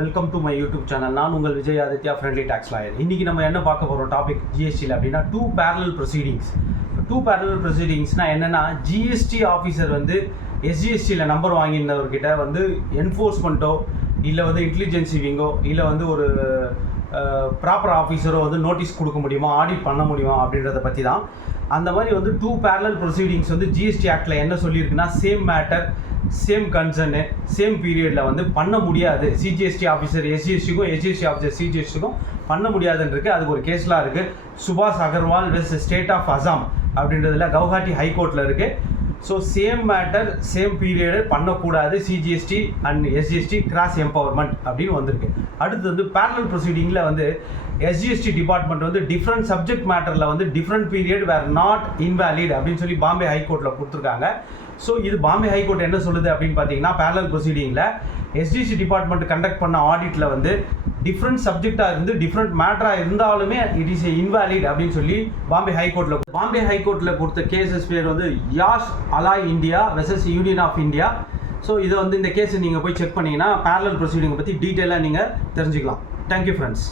Welcome to my YouTube channel. நான் உங்கள் Vijay Aditya, friendly tax lawyer. இன்றைக்கி நம்ம என்ன பார்க்க போகிறோம் டாபிக் ஜிஎஸ்டியில் அப்படின்னா டூ பேரலல் ப்ரொசீடிங்ஸ்னால் என்னென்னா, ஜிஎஸ்டி ஆஃபீஸர் வந்து எஸ்ஜிஎஸ்டியில் நம்பர் வாங்கியிருந்தவர்கிட்ட வந்து என்ஃபோர்ஸ்மெண்ட்டோ இல்லை வந்து இன்டெலிஜென்சி விங்கோ இல்லை வந்து ஒரு ப்ராப்பர் ஆஃபீஸரோ வந்து நோட்டீஸ் கொடுக்க முடியுமா, ஆடிட் பண்ண முடியுமா அப்படின்றத பற்றி தான். அந்த மாதிரி வந்து டூ பேரலல் ப்ரொசீடிங்ஸ் வந்து ஜிஎஸ்டி ஆக்டில் என்ன சொல்லியிருக்குன்னா, same matter same concern same பீரியடில் வந்து பண்ண முடியாது. சிஜிஎஸ்டி ஆஃபீஸர் எஸ்ஜிஎஸ்டிக்கும் எஸ்ஜிஎஸ்டி ஆஃபீஸர் சிஜிஎஸ்டிக்கும் பண்ண முடியாதுன்னு இருக்குது. அதுக்கு ஒரு கேஸ்லாம் இருக்குது. சுபாஷ் Agarwal vs state of Assam அப்படின்றதுல கவுஹாட்டி ஹைகோர்ட்டில் இருக்குது. So same matter same period பண்ணக்கூடாது CGST and SGST cross empowerment அப்படின்னு வந்திருக்கு. அடுத்து வந்து பேரலல் ப்ரொசீடிங்கில் வந்து எஸ்ஜிஎஸ்டி டிபார்ட்மெண்ட் வந்து டிஃப்ரெண்ட் சப்ஜெக்ட் மேட்டரில் வந்து different period where not invalid அப்படின்னு சொல்லி பாம்பே ஹைகோர்ட்டில் கொடுத்துருக்காங்க. ஸோ இது பாம்பே ஹைகோர்ட் என்ன சொல்லுது அப்படின்னு பார்த்தீங்கன்னா, பேரலல் ப்ரொசீடிங்கில் எஸ்ஜிஎஸ்டி டிபார்ட்மெண்ட் கண்டக்ட் பண்ண ஆடிட்டில் வந்து டிஃப்ரெண்ட் சப்ஜெக்டாக இருந்து டிஃப்ரெண்ட் மேட்டராக இருந்தாலுமே இட் இஸ் இன்வேலிட் அப்படின்னு சொல்லி பாம்பே ஹைகோர்ட்டில் கொடுத்த கேசஸ் பேர் வந்து Yash Alloy India versus Union of India. So இதை வந்து இந்த கேஸை நீங்கள் போய் செக் பண்ணிங்கன்னா பேரலல் ப்ரொசீடிங்கை பற்றி டீட்டெயிலாக நீங்கள் தெரிஞ்சுக்கலாம். Thank you friends.